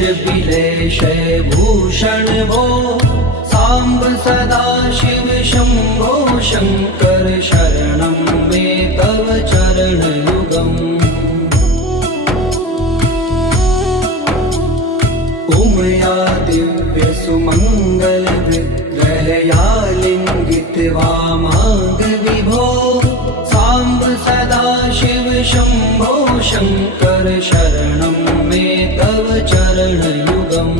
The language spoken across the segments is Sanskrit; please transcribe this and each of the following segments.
बिलेश भूषण भो सांब सदा शिव शंभो शंकर शरणं मे तव चरण युगम् उमया दिव्य सुमंगल विग्रहया लिंगित वामांग विभो सांब सदा शिव शंभो शंकर शरणं मे तव चरण युगम्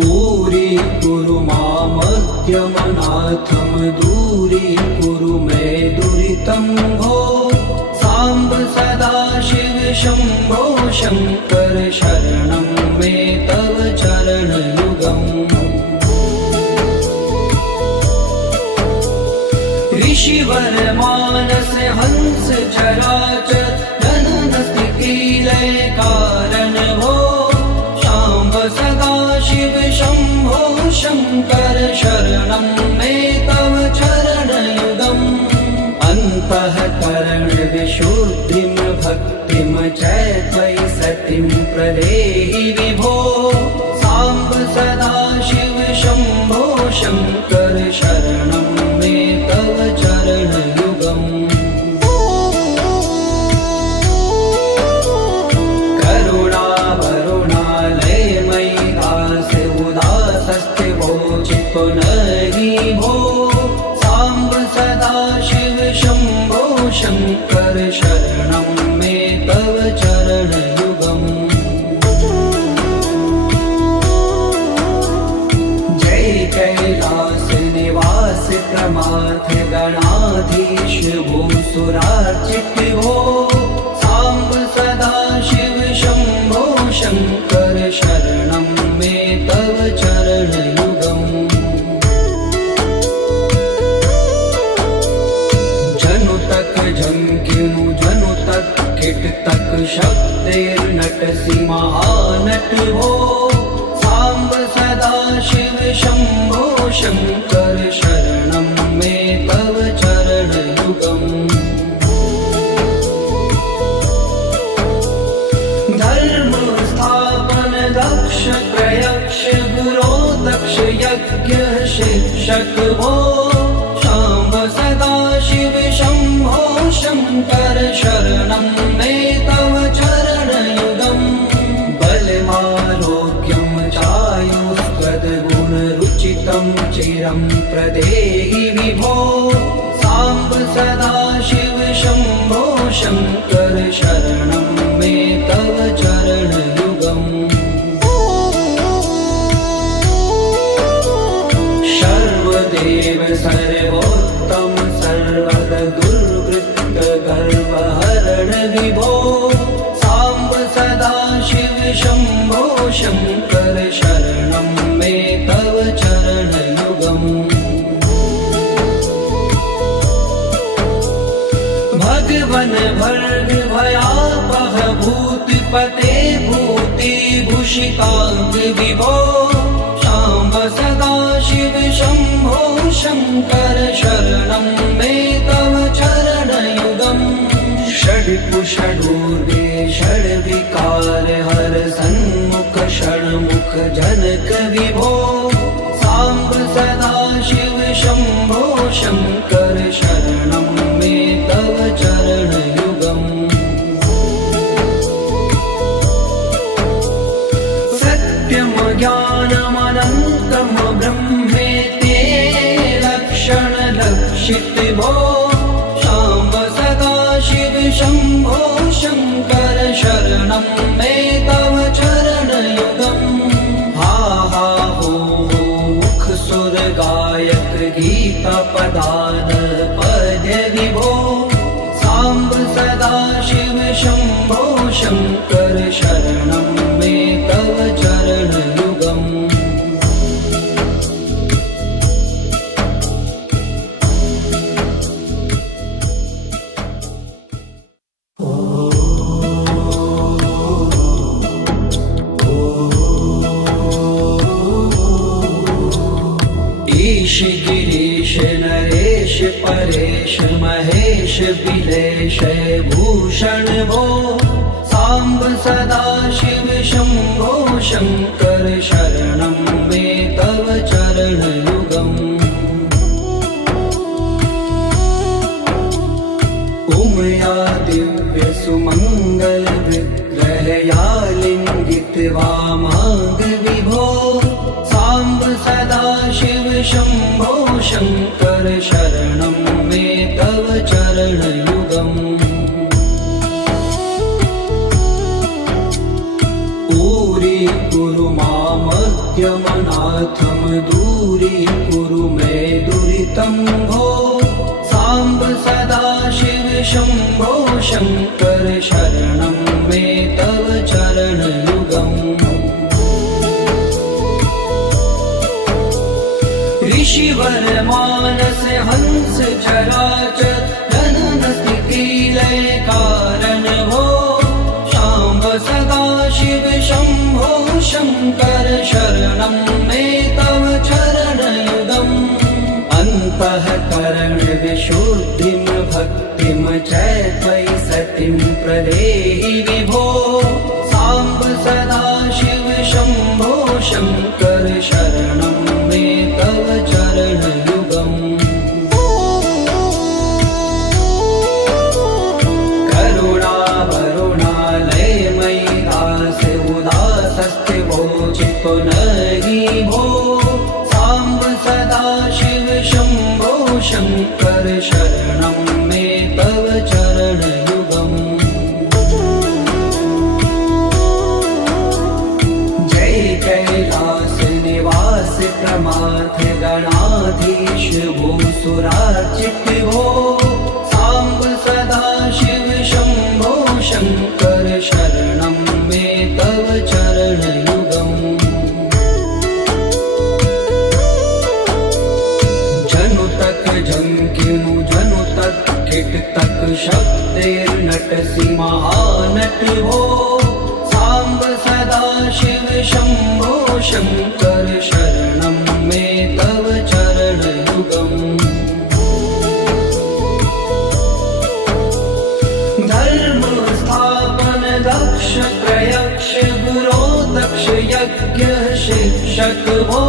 पूरी कुरु मामद्यमनाथम दूरी कुरु मे दुरितं भो सांब सदा शिव शंभो शंकर शरणं मे तव चरण युगम् ऋषिवर मानस हंस चराचर जनन स्थिति लय कारण भो शाम्ब सदा शिव शंभो शंकर शरणं मे तव चरण युगम् अन्तःकरण विशुद्धिं भक्तिं च त्वयि सतिं प्रदेहि विभो सांब सदा शिव शंभो शंकर शरणं मे तव चरण युगम् करुणा वरुणालय मयि दास उदासस्ते वोचितो नहि भो सांब सदा शिव शंभो शंकर शरणं मे तव चरण युगम् जय कैलास निवास प्रमाथ गणाधीश भूसुरार्चित भो सांब सदा शिव शंभो शंकर शरणं मे तव चरण युगम् जनु तक झंकिनु जनु तक किट तक शब्दैर्नटसि महानट भो सांब सदा शिव शंभो शंकर शरणं मे तव चरण युगम् धर्म स्थापन दक्ष प्रयक्ष गुरो दक्ष यज्ञ शिक्षक भो सांब सदा शिव शंभो शंकर शरणं मे तव चरण युगम् बलमारोग्यं चायुस्त्वद्गुणरुचितं चिरं प्रदेहि विभो सांब सदा शिव शंभो शंकर शरणं मे तव चरण युगम् सर्वदेव सर्वोत्तम सर्वद दुर्वृत्त गर्वहरण विभो सांब सदा शिव शंभो शंकर शरणं मे तव चरण युगम् भगवन भर्ग भयापह भूतिपते भूति भूषितांग विभो सांब सदा शिव शंभो शंकर शरणं मे तव चरण युगम् षड्कुषडूर्वे षड्विकार हर सन्मुख षण्मुख जनक विभो सांब सदा शिव शंभो शंकर शरणं मे तव चरण युगम् सत्यं ज्ञानमनन्तं ब्रह्मेति लक्षण लक्षित भो सांब सदा शिव शंभो शंकर शरणं मे तव चरण युगम् हा हा हो मुख सुर गायक गीता पदान पद्य विभो सांब सदा शिव शंभो शंकर शरणं मे तव चरण युगम् ईश गिरीश नरेश परेश महेश बिलेश भूषण भूषण भो साम्ब सदा शिव शम्भो शङ्कर शरणं मे तव चरणयुगम् उमया दिव्य सुमङ्गल विग्रहया लिङ्गित वामाङ्ग विभो साम्ब सदा शिव शम्भो शङ्कर शरणं मे तव चरणयुगम् दूरी मामज्ञमनाथं दूरीकुरु मे दुरितं भो साम्ब सदा शिव शम्भो शङ्कर शरणं मे तव चरणयुगम् ऋषिवर मानस हंस चराचर जनन स्थिति लय कारण भो शाम्ब सदा शिव शम्भो शङ्कर शरणं मे तव चरणयुगम् अन्तःकरण विशुद्धिं भक्तिं च त्वयि सतिं प्रदेहि विभो साम्ब सदा शिव शम्भो शङ्कर शरणं मे तव चरणयुगम् चित्तो नहि भो साम्ब सदा शिव शम्भो शङ्कर शरणं मे तव चरणयुगम् जय कैलास निवास प्रमाथ गणाधीश भूसुरार्चित भो साम्ब सदा शिव शम्भो शङ्कर शरणं मे तव चरणयुगम् जंकिनु जनु तक किट तक शक्तिर्नटसि महानट भो साम्ब सदा शिव शम्भो शङ्कर शरणं मे तव चरणयुगम् धर्म स्थापन दक्ष प्रयक्ष गुरो दक्ष यज्ञ शिक्षक भो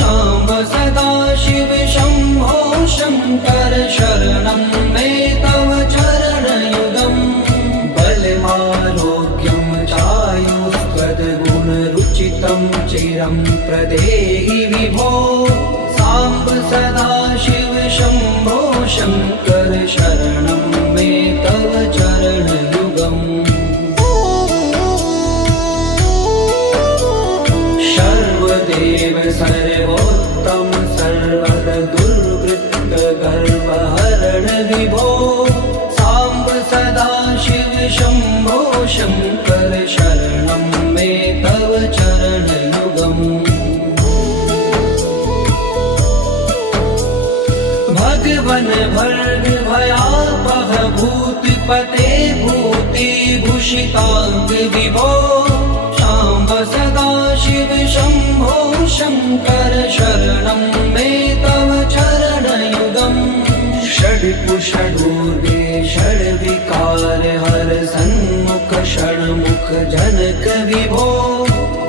शाम्ब सदा शिव शम्भो शङ्कर शरणं मे तव चरणयुगम् बलमारोग्यं चायुस्त्वद्गुणरुचितं चिरं प्रदेहि विभो साम्ब सदा शिव शम्भो शङ्कर शरणं मे तव चरणयुगम् सर्वदेव सर्वोत्तम सर्वर दुर्वृत्त गर्वहरण विभो साम्ब सदा शिव शम्भो शङ्कर शरणं मे तव चरणयुगम् भगवन भर्ग भयापह भूतिपते भूतिभूषिताङ्ग विभो शाम्ब सदा शिव शम्भो शङ्कर शरणं मे तव चरणयुगम् षड्पुषडूर्गे षड्विकार हर सन्मुख षण्मुख जनक विभो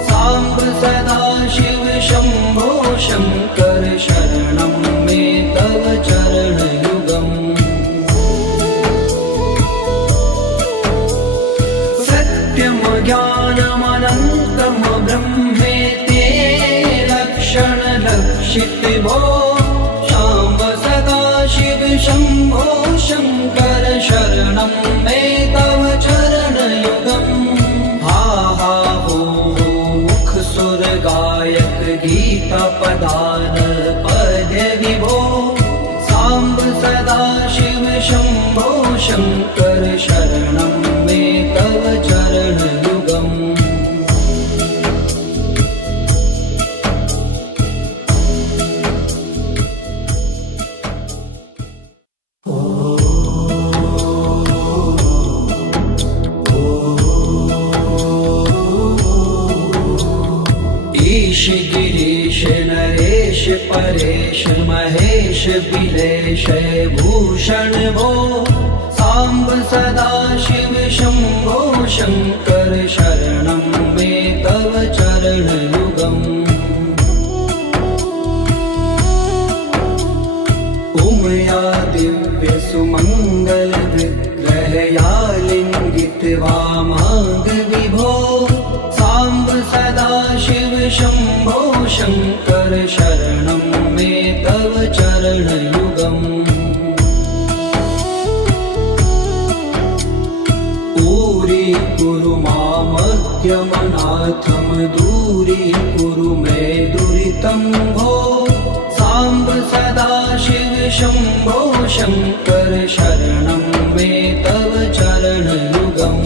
साम्ब सदा शिव शम्भो शङ्कर शरणं मे तव चरणयुगम् सत्यं ज्ञानमनन्तं ब्रह्मेते लक्षणलक्षित भो शाम्ब सदा शिव शम्भो शङ्कर शरणं मे तव चरणयुगम् हा हा हो मुख सुर गायक गीता पदान पद्य विभो साम्ब सदा शिव शम्भो शङ्कर शरणं मे तव चरणयुगम् ईश गिरीश नरेश परेश महेश बिलेश भूषण भो साम्ब सदा शिव शम्भो शङ्कर शरणं मे तव चरणयुगम् उमया दिव्य सुमङ्गल विग्रहया लिङ्गित वामाङ्ग विभो साम्ब सदा शिव शम्भो शङ्कर शरणं मे तव चरणयुगम् कुरु मामज्ञमनाथं दूरीकुरु मे दुरितं भो साम्ब सदा शिव शम्भो शङ्कर शरणं मे तव चरणयुगम्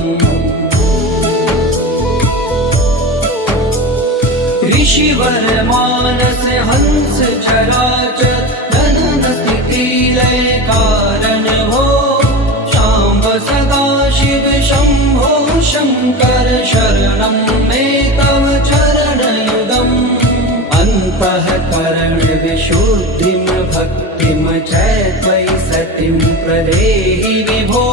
ऋषिवर मानस हंस चराचर जनन स्थिति लय कारण भो शाम्ब सदा शिव शम्भो शङ्कर शरणं मे तव चरणयुगम् अन्तःकरण विशुद्धिं भक्तिं च त्वयि सतिं प्रदेहि विभो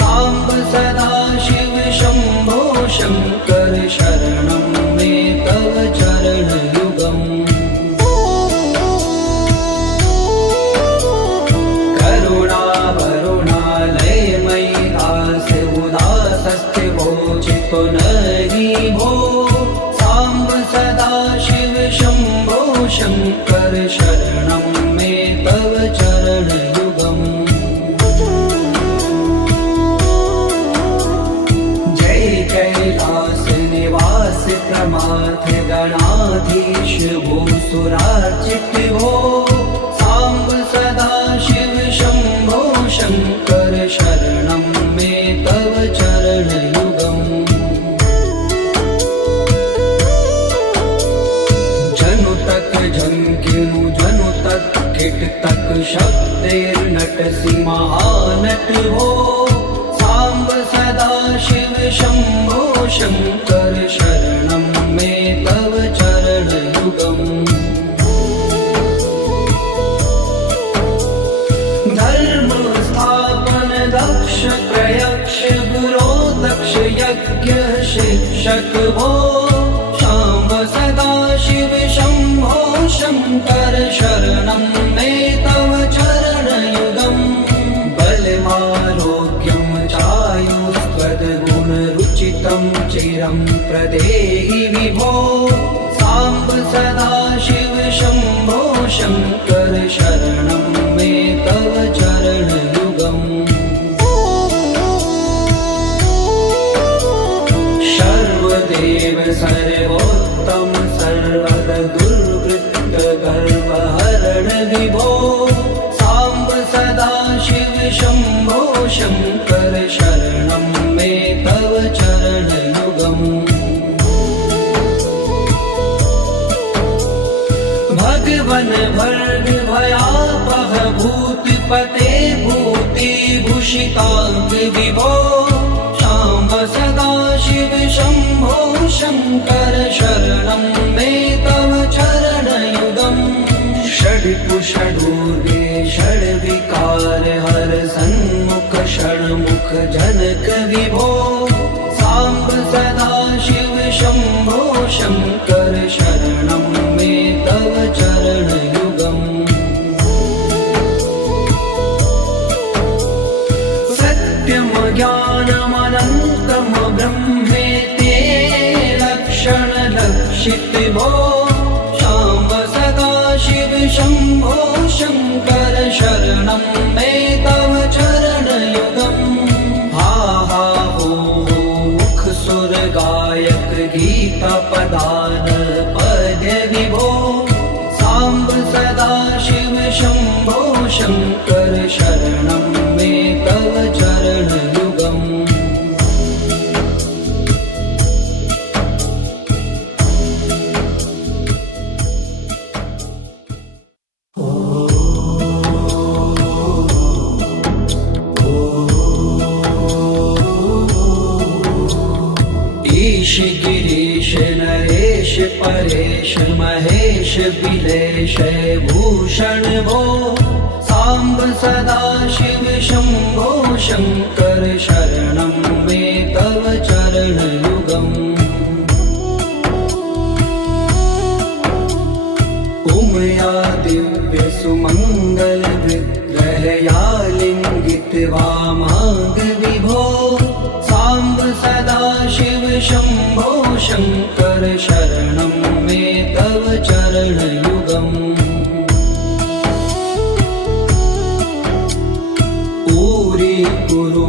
साम्ब सदा शिव शम्भो शङ्कर शरणं मे तव चरणयुगम् चितो नरि भो साम्ब सदा शिव शम्भो शङ्कर शरणं मे तव चरणयुगम् जय कैलास निवास प्रमाथ गणाधीश भूसुरार्चित भो साम्ब सदा शिव शम्भो शङ्कर शरणं मे तव चरणयुगम् जनु तक झंकिनु जनु तक किट तक शब्दैर्नटसि महानट हो साम्ब सदा शिव शम्भो शङ्कर शरणं मे तव चरणयुगम् धर्म स्थापन दक्ष प्रयक्ष गुरो दक्ष यज्ञ शिक्षक भो शाम्ब सदा शिव शम्भो शङ्कर शरणं मे तव चरणयुगम् बलमारोग्यं चायुस्त्वद्गुणरुचितं चिरं प्रदेहि विभो साम्ब सदा शिव शम्भो शङ्कर शरणं मे तव चरणयुगम् सर्वदेव सर्वोत्तम सर्वद दुर्वृत्त गर्वहरण विभो साम्ब सदा शिव शम्भो शङ्कर शरणं मे तव चरणयुगम् भगवन भर्ग भयापह भूतपते भूतिभूषिताङ्ग विभो शाम्ब सदा शिव शम्भो शङ्कर शरणं मे तव चरणयुगम् षड्कुषडूर्गे षड्विकार हर सन्मुख षण्मुख जनक विभो साम्ब सदा शिव शम्भो शङ्कर शरणं मे तव चरणयुगम् सत्यं ज्ञानमनन्तं ब्रह्मेति लक्षण लक्षित भो शाम्ब सदा शिव शम्भो शङ्कर शरणं मे तव चरणयुगम् हा हा हो मुख सुर गायक गीता पदान पद्य विभो साम्ब सदा शिव शम्भो शङ्कर शरणं मे तव चरणयुगम् ईश गिरीश नरेश परेश महेश बिलेश भूषण भो साम्ब सदाशिव शम्भो शङ्कर शरणं मे तव चरणयुगम् उमया दिव्यसुमङ्गलविग्रहया लिङ्गित्वा मार्गविभो साम्ब सदाशिव शम्भो शङ्कर शरणं मे तव चरणयुगम् दूरी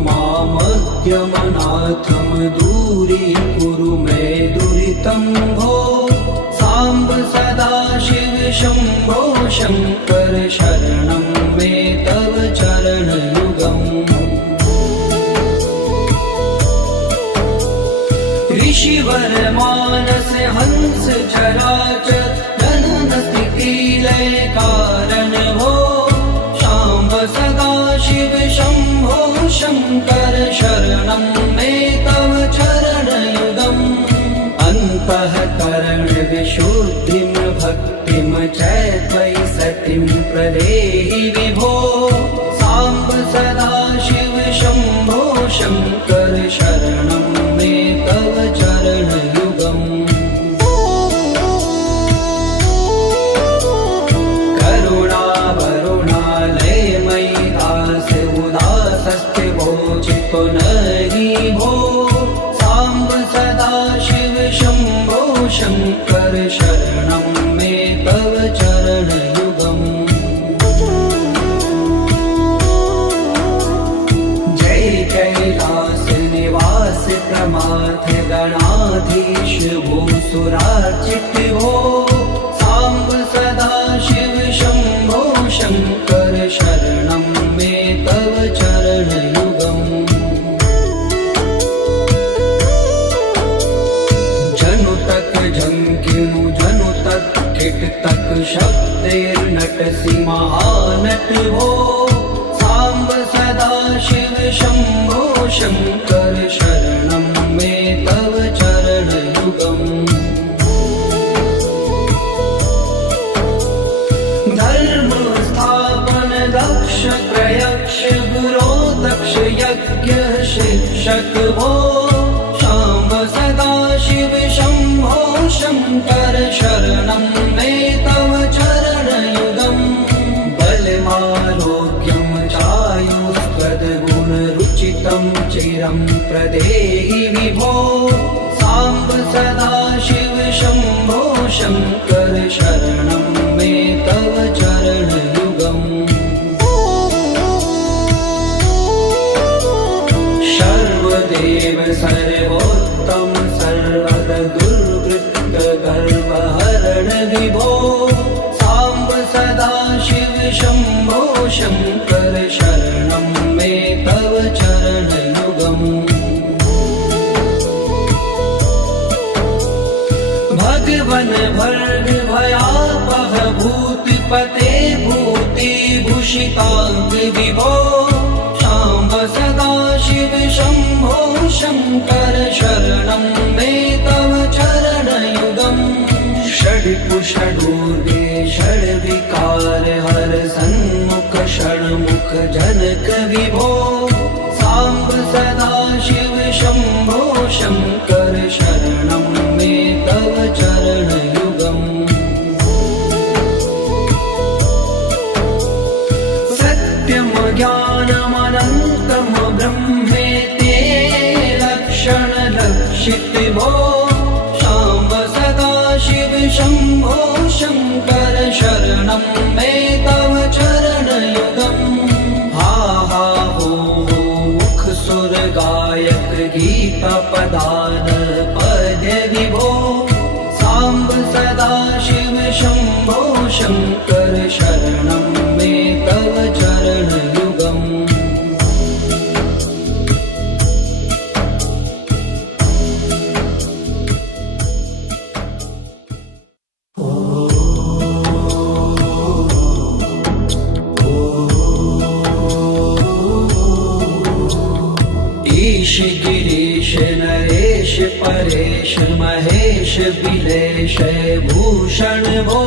मामद्यमनाथं दूरीकुरु मे दुरितं भो साम्ब सदाशिव शम्भो शङ्कर शरणं मे तव चरणयुगम् ऋषिवर मानस हंस चराचर जनन स्थिति लय कारण भो शाम्ब सदाशिव शम्भो शङ्कर शरणं मे तव चरणयुगम् अन्तःकरण विशुद्धिं भक्तिं च त्वयि सतिं प्रदेहि विभो साम्ब सदाशिव शम्भो शङ्कर शरणं मे तव चरणयुगम् नहि भो साम्ब सदाशिव शम्भो शङ्कर शरणं मे तव चरणयुगम् जय कैलास निवास प्रमाथ गणाधीश भूसुरार्चित भो साम्ब सदाशिव शम्भो शङ्कर शरणं मे तव चरणयुगम् झंकिनु जनु तक किट तक शब्दैर्नटसि महानट भो साम्ब सदाशिव शम्भो शङ्कर शरणं मे तव चरणयुगम् धर्म स्थापन दक्ष प्रयक्ष गुरो दक्ष यज्ञ शिक्षक भो शाम्ब सदाशिव शम्भो शङ्कर शरणं मे तव चरणयुगम् बलमारोग्यं चायुस्त्वद्गुणरुचितं चिरं प्रदेहि विभो साम्ब सदाशिव शम्भो शङ्कर शरणं मे तव चरणयुगम् सर्वदेव सर्वोत्तम सर्वद दुर्वृत्त गर्वहरण विभो साम्ब सदाशिव शम्भो शङ्कर शरणं मे तव चरणयुगम् भगवन् भर्ग भयापह भूतिपते भूतिभूषिताङ्ग विभो साम्ब सदाशिव शम्भो शङ्कर शरणं मे तव चरणयुगम् षड्पुषडूर्गे षड्विकार हर सन्मुख षण्मुख जनक विभो साम्ब सदाशिव शम्भो शङ्कर शरणं मे तव चरणयुगम् सत्यं ज्ञानमनन्तं ब्रह्मेति लक्षणलक्षित भो साम्ब सदाशिव शम्भो शङ्कर शरणं मे तव चरणयुगम् हा हा हो मुख सुर गायक गीता पदान पद्य विभो साम्ब सदाशिव शम्भो शङ्कर शरणं मे तव चरणयुगम् ईश गिरीश नरेश परेश महेश बिलेश भूषण भो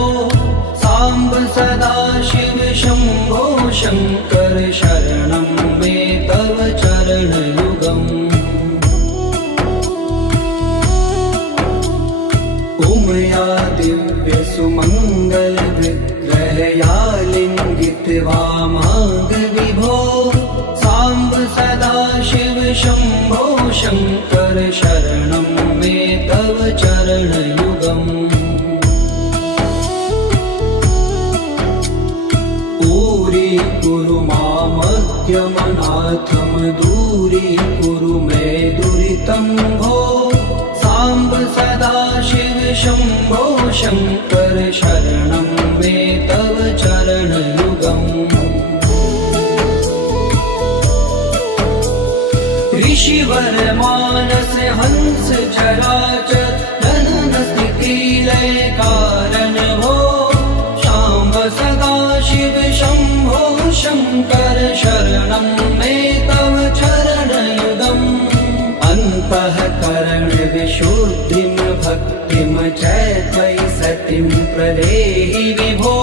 साम्ब सदा शिव शम्भो शङ्कर शरणं मे तव चरणयुगम् उमया दिव्य सुमङ्गल विग्रहया लिङ्गित वामांग विभो साम्ब सदा शिव शम्भो शङ्कर शरणं मे तव चरणयुगम् कुरु मामज्ञमनाथं दूरीकुरु मे दुरितं भो साम्ब सदा शिव शम्भो शङ्कर शरणं मे तव चरणयुगम् ऋषिवर मानस हंस चराचर जनन स्थिति लय कारण भो शाम्ब सदा शिव शम्भो शङ्कर शरणं मे तव चरणयुगम् अन्तःकरण विशुद्धिं भक्तिं च त्वयि सतिं प्रदेहि विभो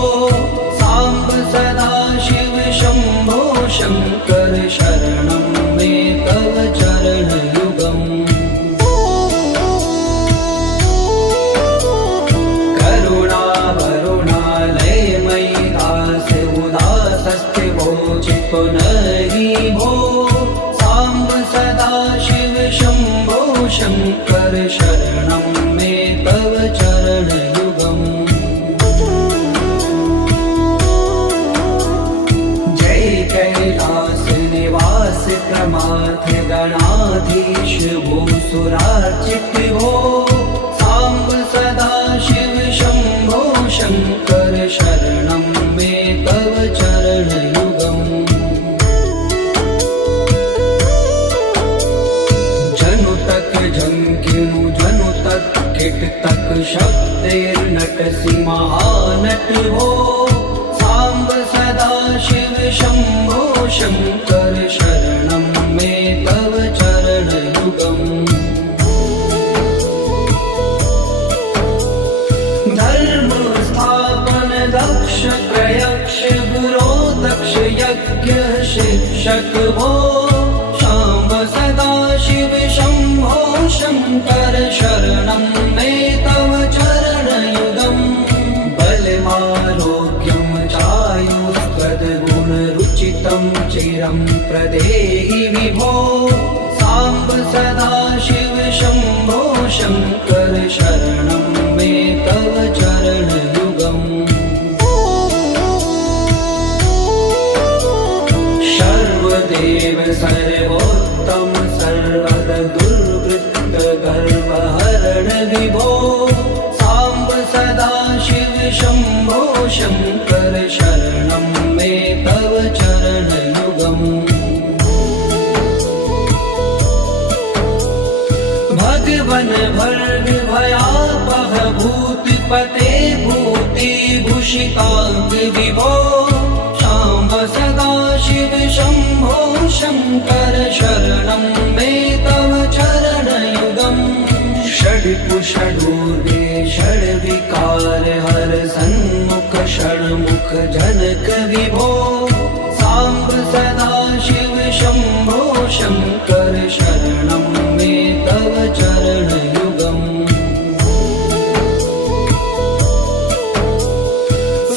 साम्ब सदा शिव शम्भो शङ्कर शरणं मे तव चरणयुगम् पुनरि भो साम्ब सदा शिव शम्भो शङ्कर शरणं मे तव चरणयुगम् जय कैलास निवास प्रमाथ गणाधीश भूसुरार्चित भो साम्ब सदा शिव शम्भो शङ्कर शरणं मे तव चरणयुगम् झंकिनु जनु तक किट तक शब्देर्नटसि महानट हो साम्ब सदा शिव शम्भो शङ्कर शरणं मे तव चरणयुगम् धर्म स्थापन दक्ष प्रयक्ष गुरो दक्ष यज्ञ शिक्षक भो शाम्ब सदा शिव शम्भो शङ्कर शरणं मे तव चरणयुगम् बलमारोग्यं चायुष्पदगुणरुचितं चिरं प्रदेहि विभो साम्ब सदा शिव शम्भो शङ्कर शरणं मे तव चरणयुगम् सर्वदेव सर्वोत्तम सर्वद दुर्वृत्त गर्वहरण विभो साम्ब सदा शिव शम्भो शङ्कर शरणं मे तव चरणयुगम् भगवन भर्ग भयापह भूतिपते भूतिभूषिताङ्ग विभो शाम्ब सदा शिव शम्भो शङ्कर शरणं मे तव चरणयुगम् षड्पुषडूर्वे षड्विकार हर सन्मुख षण्मुख जनक विभो साम्ब सदा शिव शम्भो शङ्कर शरणं मे तव चरणयुगम्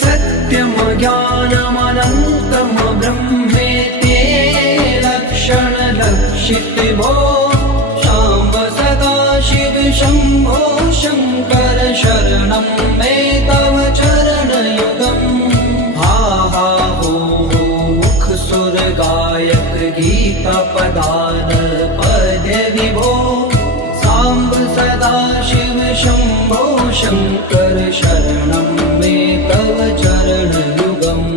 सत्यं ज्ञानमनन्तं ब्रह्मेति लक्षणलक्षित भो शाम्ब सदा शिव शम्भो शङ्कर शरणं मे तव चरणयुगम् हा हा हो मुख सुर गायक गीता पदान पद्य विभो साम्ब सदा शिव शम्भो शङ्कर शरणं मे तव चरणयुगम्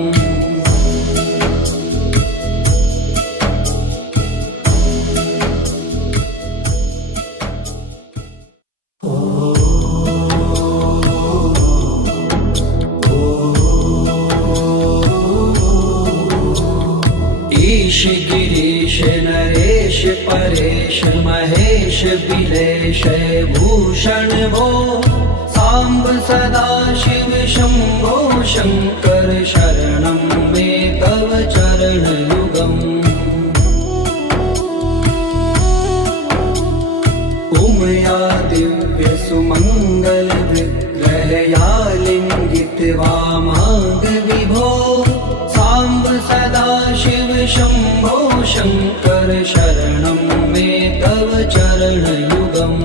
ईश गिरीश नरेश परेश महेश बिलेश भूषण भो साम्ब सदा शिव शम्भो शङ्कर शरणं मे तव चरणयुगम् उमया दिव्य सुमङ्गल विग्रहया लिङ्गित वामाङ्ग विभो साम्ब सदा शिव शम्भो शङ्कर शरणं मे तव चरणयुगम्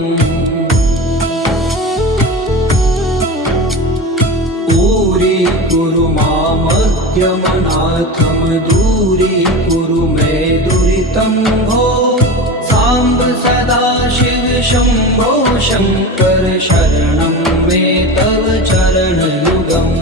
कुरु मामज्ञमनाथं दूरीकुरु मे दुरितं भो साम्ब सदा शिव शम्भो शङ्कर शरणं मे तव चरणयुगम्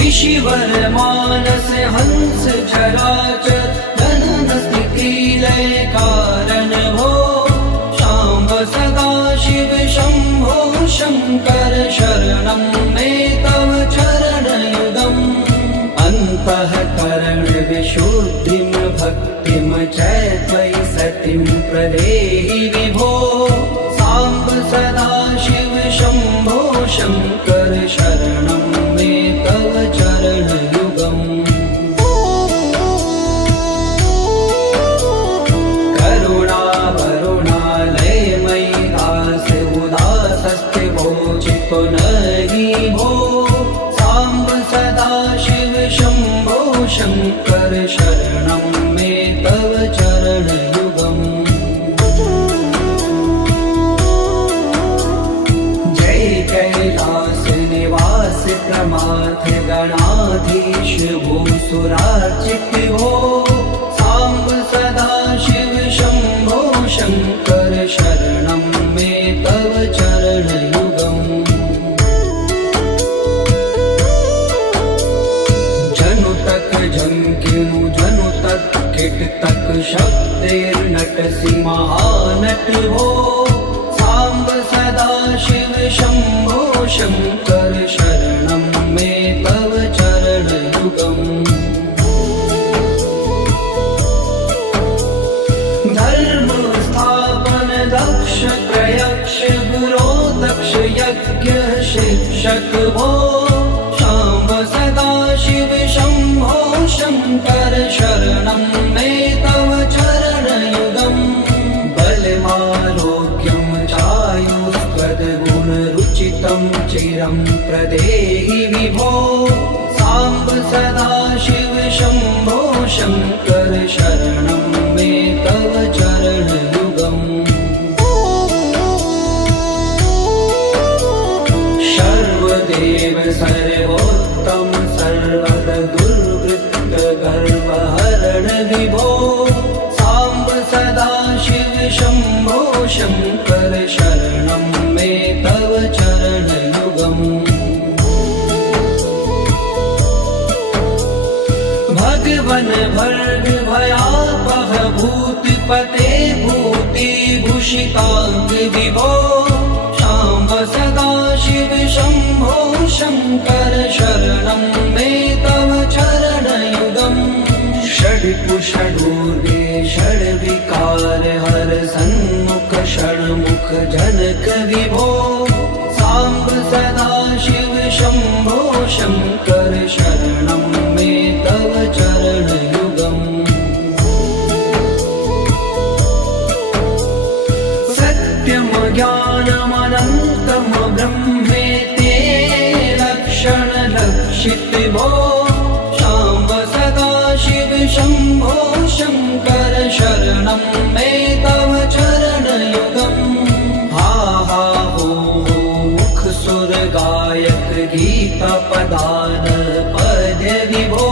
ऋषिवर मानस हंस चराचर जनन स्थिति लय कारण भो शाम्ब सदा शिव शम्भो शङ्कर शरणं मे तव चरणयुगम् अन्तःकरण विशुद्धिं भक्तिं च त्वयि सतिं प्रदेहि विभो साम्ब सदा शिव शम्भो शङ्कर शरणं मे तव चरणयुगम् नहि भो साम्ब सदा शिव शम्भो शङ्कर शरणं मे तव चरणयुगम् जय कैलास निवास प्रमाथ गणाधीश भूसुरार्चित भो साम्ब सदा शिव शम्भो शङ्कर शरणं मे तव चरणयुगम् झंकिनु जनु तक किट तक शब्देर्नटसि महानट हो साम्ब सदा शिव शम्भो शङ्कर शरणं मे तव चरणयुगम् धर्म स्थापन दक्ष प्रयक्ष गुरो दक्ष यज्ञ शिक्षक भो शाम्ब सदा शिव शम्भो शङ्कर शरणं मे तव चरणयुगम् बलमारोग्यं चायुस्त्वद्गुणरुचितं चिरं प्रदेहि विभो साम्ब सदा शिव शम्भो शङ्कर शरणं मे तव चरणयुगम् सर्वदेव सर्वोत्तम सर्वद दुर्वृत्त गर्वहरण विभो साम्ब सदा शिव शम्भो शङ्कर शरणं मे तव चरणयुगम् भगवन् भर्ग भयापह भूतिपते भूतिभूषिताङ्ग विभो साम्ब सदा शिव शम्भो शङ्कर शरणं मे तव चरणयुगम् षड्कुषडूर्वे षड्विकार हर सन्मुख षण्मुख जनक विभो साम्ब सदा शिव शम्भो शङ्कर शरणं मे तव चरणयुगम् सत्यं ज्ञानमनन्तं ब्रह्मेते लक्षणलक्षित भो शाम्ब सदा शिव शम्भो शङ्कर शरणं मे तव चरणयुगम् हा हा हो मुख सुर गायक गीता पदान पद्य विभो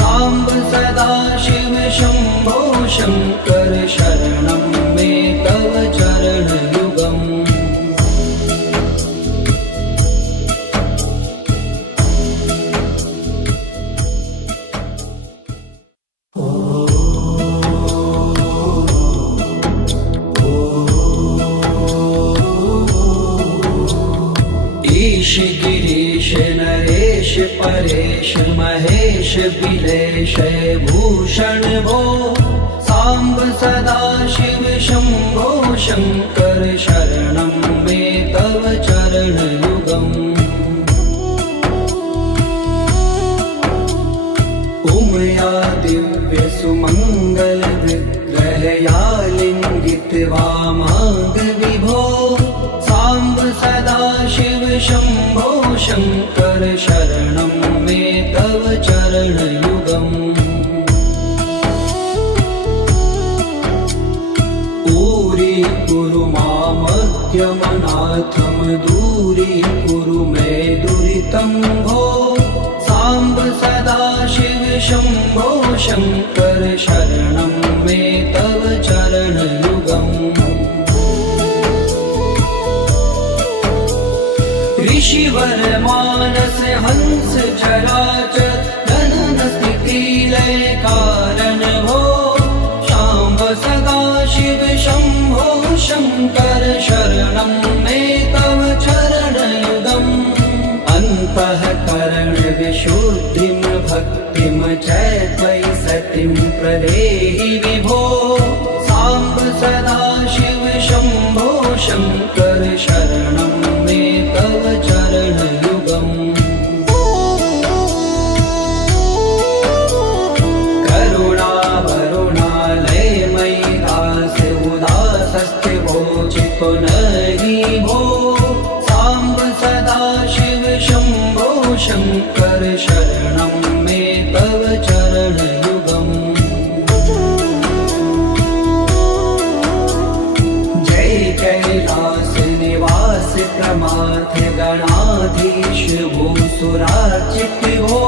साम्ब सदा शिव शम्भो शङ्कर शरणं मे तव चरणयुगम् ईश गिरीश नरेश परेश महेश बिलेश भूषण भो साम्ब सदा शिव शम्भो शङ्कर शरणं मे तव चरणयुगम् उमया दिव्यसुमङ्गलविग्रहया लिङ्गितवामाङ्गविभो साम्ब सदाशिव शम्भो शङ्कर शरणं मे तव चरणयुगम् दूरी मामद्यमनाथं दूरीकुरु मे दुरितं भो साम्ब सदाशिव शम्भो शङ्कर शरणं मे तव चरणयुगम् ऋषिवर मानस हंस चराचर जनन स्थिति लय कारण भो शाम्ब सदाशिव शम्भो शङ्कर शरणं मे तव चरणयुगम् अन्तःकरण विशुद्धिं भक्तिं च त्वयि सतिं प्रदेहि विभो साम्ब सदाशिव शम्भो शङ्कर शरणं मे तव चरणयुगम् पुनरि भो साम्ब सदाशिव शम्भो शङ्कर शरणं मे तव चरणयुगम् जय कैलास निवास प्रमाथ गणाधीश भूसुरार्चित भो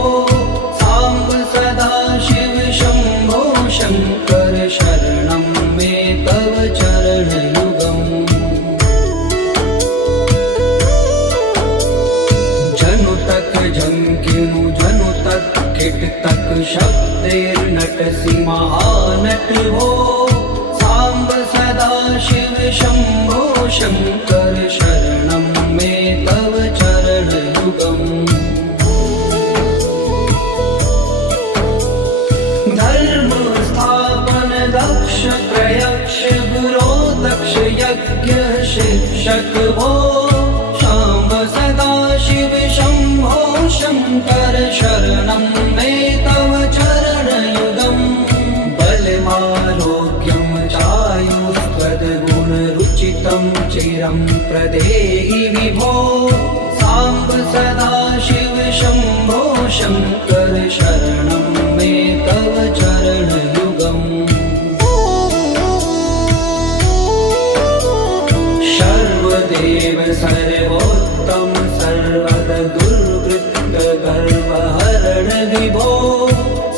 साम्ब सदाशिव शम्भो शङ्कर शरणं मे तव चरणयुगम् झंकिनु जनु तक किट तक शब्देर्नटसि महानट हो साम्ब सदाशिव शम्भो शङ्कर शरणं मे तव चरणयुगम् धर्म स्थापन दक्ष प्रयक्ष गुरो दक्ष यज्ञ शिक्षक भो शाम्ब सदाशिव शम्भो शङ्कर शरणं मे तव चरणयुगम् बलमारोग्यं चायुस्त्वद्गुणरुचितं चिरं प्रदेहि विभो साम्ब सदाशिव शम्भो शङ्कर शरणं मे तव चरणयुगम् सर्वदेव सर्वोत्तम सर्वद दुर्वृत्त गर्वहरण विभो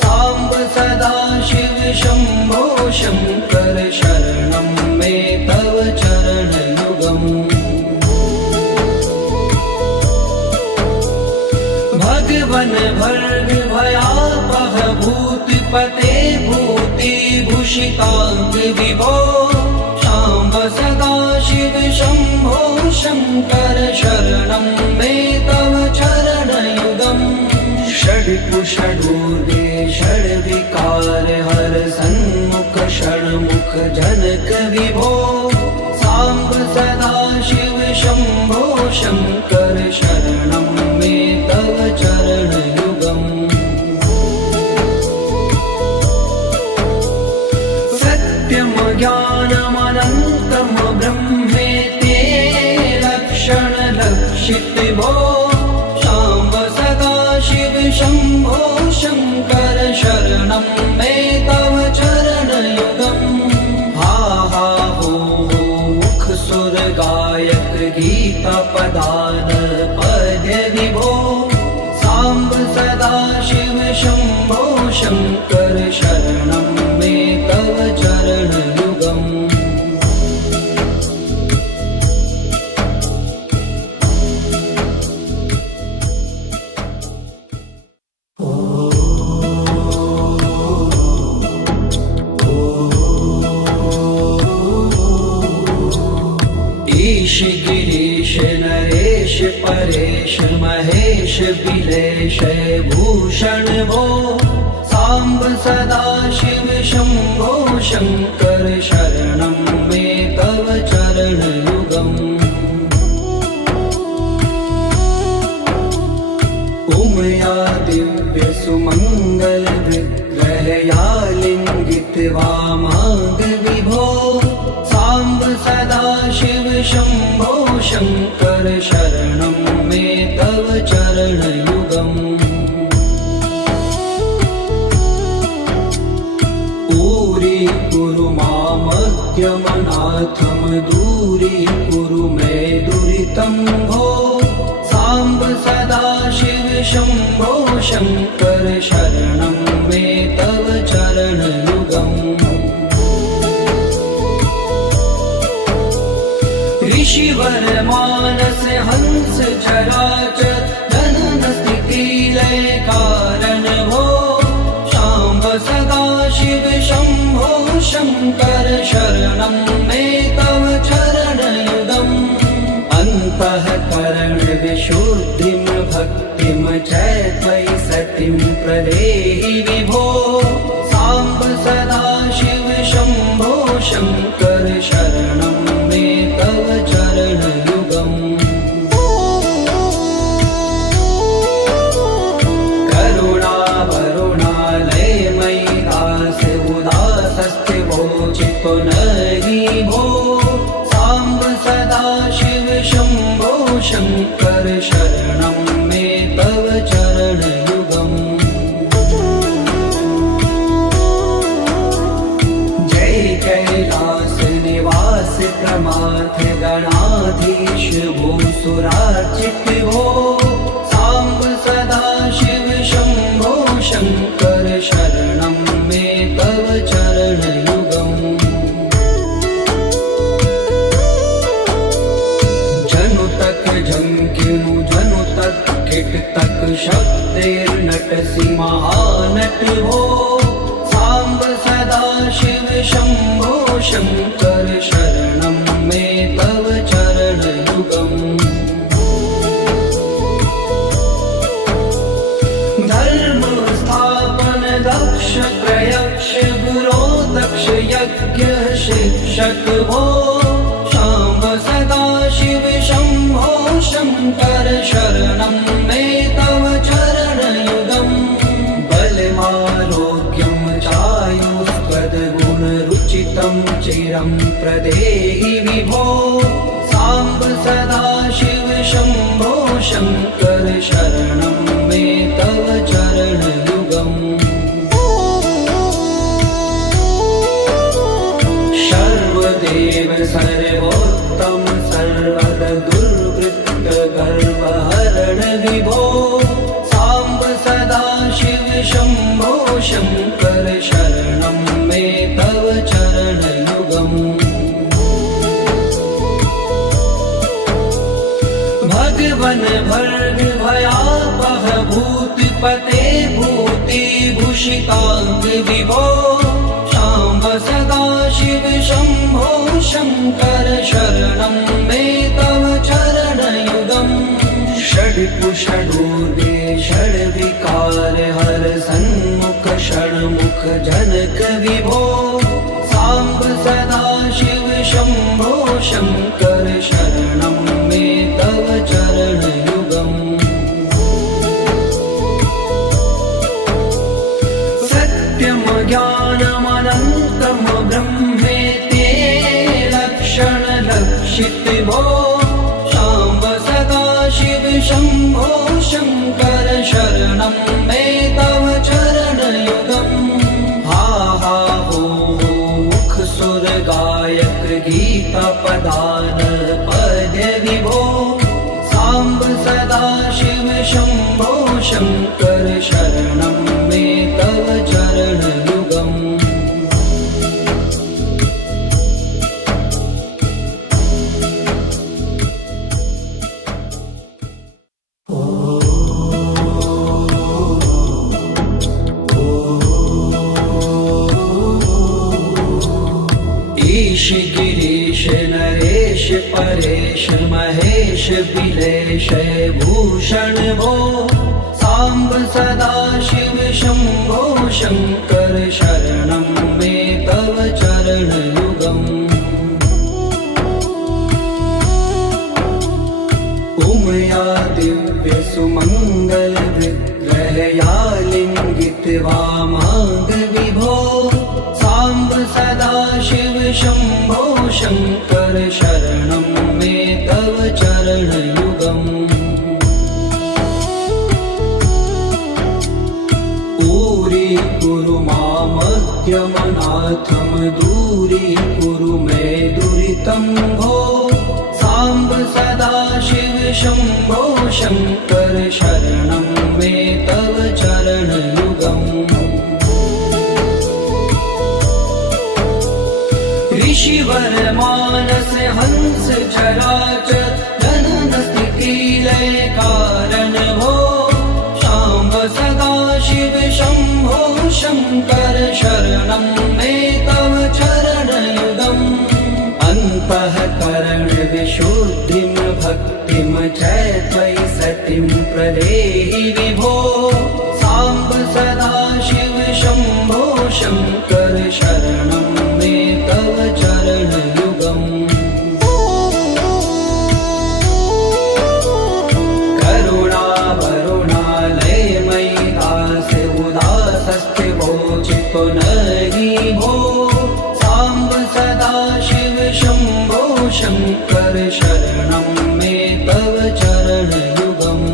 साम्ब सदाशिव शम्भो शङ्कर शरणं मे तव चरणयुगम् भगवन् भर्ग भयापह भूतिपते भूतिभूषिताङ्ग विभो साम्ब सदाशिव शम्भो शङ्कर शरणं मे तव चरणयुगम् षड्कुषडूर्गे षड्विकार हर सन्मुख षण्मुख जनक विभो साम्ब सदाशिव शम्भो शङ्कर शरणं मे तव चरणयुगम् सत्यं ज्ञानमनन्तं ब्रह्मेति लक्षणलक्षित भो साम्ब सदाशिव शम्भो शङ्कर शरणं मे तव चरणयुगम् हा हा हो मुख सुर गायक गीता पदान पद्य विभो साम्ब सदाशिव शम्भो शङ्कर शरणं मे तव चरणयुगम् ईश गिरीश नरेश परेश महेश बिलेश भूषण भो साम्ब सदाशिव शम्भो शङ्कर शरणं मे तव माङ्ग विभो साम्ब सदाशिव शम्भो शङ्कर शरणं मे तव चरणयुगम् दूरीकुरु मामज्ञमनाथं दूरीकुरु मे दुरितं भो साम्ब सदाशिव शम्भो शङ्कर शरणं मे तव चरणयुगम् ऋषिवर मानस हंस चराचर जनन स्थिति लय कारण भो शाम्ब सदाशिव शम्भो शङ्कर शरणं मे तव चरणयुगम् अन्तःकरण विशुद्धिं भक्तिं च त्वयि सतिं प्रदेहि विभो साम्ब सदाशिव शम्भो शङ्कर शरणं मे तव चरणयुगम् करुणावरुणालयमयि दास उदासस्थिवोचितो नहि भो साम्ब सदाशिव शम्भो शङ्कर शरणं मे तव चरणयुगम् जय कैलास निवास प्रमाथ गणाधीश भूसुरार्चित भो साम्ब सदाशिव शम्भो शङ्कर शरणं मे तव चरणयुगम् जनु तक झंकिनु जनु तक किट तक शब्देर्नटसि महानट हो साम्ब सदाशिव शम्भो शङ्कर शरणं मे तव चरणयुगम् धर्म स्थापन दक्ष प्रयक्ष गुरो दक्ष यज्ञ शिक्षक भो शाम्ब सदाशिव शम्भो शङ्कर शरणं मे तव चरणयुगम् बलमारोग्यं चायुष्पदगुणरुचितं चिरं प्रदेहि विभो साम्ब सदाशिव शम्भो शङ्कर शरणं मे तव चरणयुगम् सर्वदेव सर्वोत्तम सर्वद दुर्वृत्त गर्वहरण विभो साम्ब सदाशिव शम्भो शङ्कर शरणं मे तव चरणयुगम् भगवन भर्ग भयापह भूतिपते भूतिभूषिताङ्ग विभो शाम्ब सदाशिव शम्भो शङ्कर शरणं मे तव चरणयुगम् षड्कुषडूर्वे षड्विकार हर सन्मुख षण्मुख जनक विभो साम्ब सदाशिव शम्भो शङ्कर शरणं मे तव चरणयुगम् सत्यं ज्ञानमनन्तं ब्रह्मेति लक्षण लक्षित भो शाम्ब सदाशिव शम्भो शङ्कर शरणं मे तव चरणयुगम् हा हा हो मुख सुर गायक गीता पदान पद्य विभो साम्ब सदाशिव शम्भो शङ्कर शरणं मे तव चरणयुगम् ईश गिरीश नरेश परेश महेश बिलेश भूषण भो साम्ब सदाशिव शम्भो शङ्कर शरणं मे तव चरणयुगम् उमया दिव्य सुमङ्गल विग्रहया लिङ्गित वामाङ्ग विभो साम्ब सदा शिव शम्भो शङ्कर शरणं मे तव चरणयुगम् दूरीकुरु मामद्यमनाथं दूरीकुरु मे दुरितं भो साम्ब सदा शिव शम्भो शङ्कर शरणं मे तव चरणयुगम् ऋषिवर मानस हंस चराचर जनन स्थिति लय कारण भो शाम्ब सदा शिव शम्भो शङ्कर शरणं मे तव चरणयुगम् अन्तःकरण विशुद्धिं भक्तिं च त्वयि सतिं प्रदेहि विभो साम्ब सदा शिव शम्भो शङ्कर शरणं मे तव चरणयुगम् करुणा वरुणालयमयि दास्य उदासस्ते वोचितो नहि भो साम्ब सदा शिव शम्भो शङ्कर शरणं मे तव चरणयुगम्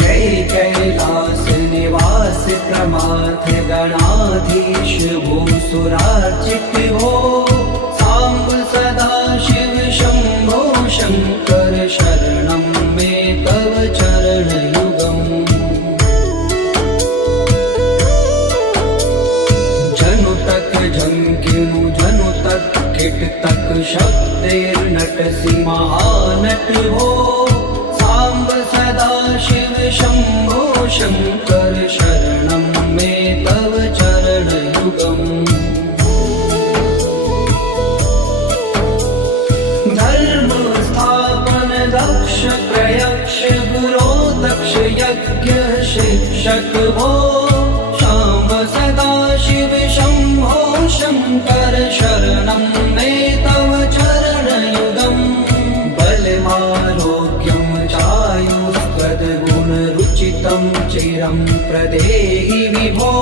जय कैलास निवास प्रमाथ गणाधीश भूसुरार्चित भो साम्ब सदा शिव शम्भो शङ्कर शरणं मे तव चरणयुगम् जनु तक झंकिनु जनु तक किट तक शब्दैर्नटसि महानट भो साम्ब सदा शिव शम्भो शङ्कर शरणं मे तव चरणयुगम् धर्म स्थापन दक्ष प्रयक्ष गुरो दक्ष यज्ञ शिक्षक भो शाम्ब सदा शिव शम्भो शङ्कर शरणं मे तव चरणयुगम् बलमारोग्यं चायुस्त्वद्गुणरुचितं चिरं प्रदेहि विभो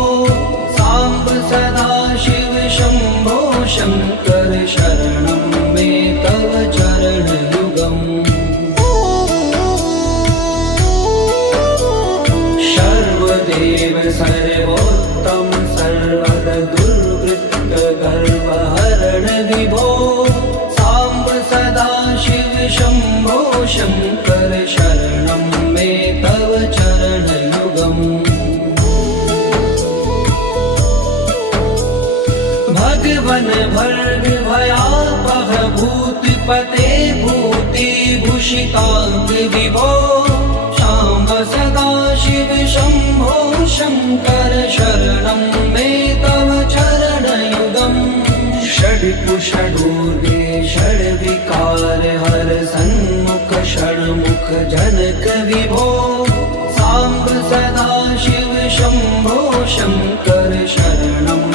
साम्ब सदा शिव शम्भो शङ्कर शरणं मे तव चरणयुगम् सर्वदेव सर्वोत्तम सर्वद दुर्वृत्त गर्वहरण विभो साम्ब सदा शिव शम्भो शङ्कर शरणं मे तव चरणयुगम् भगवन भर्ग भयापह भूतिपते भूतिभूषिताङ्ग विभो शाम्ब सदा शिव शम्भो शङ्कर शरणं मे तव चरणयुगम् षड्कुषडूर्गे षड्विकार हर सन्मुख षण्मुख जनक विभो साम्ब सदा शिव शम्भो शङ्कर शरणं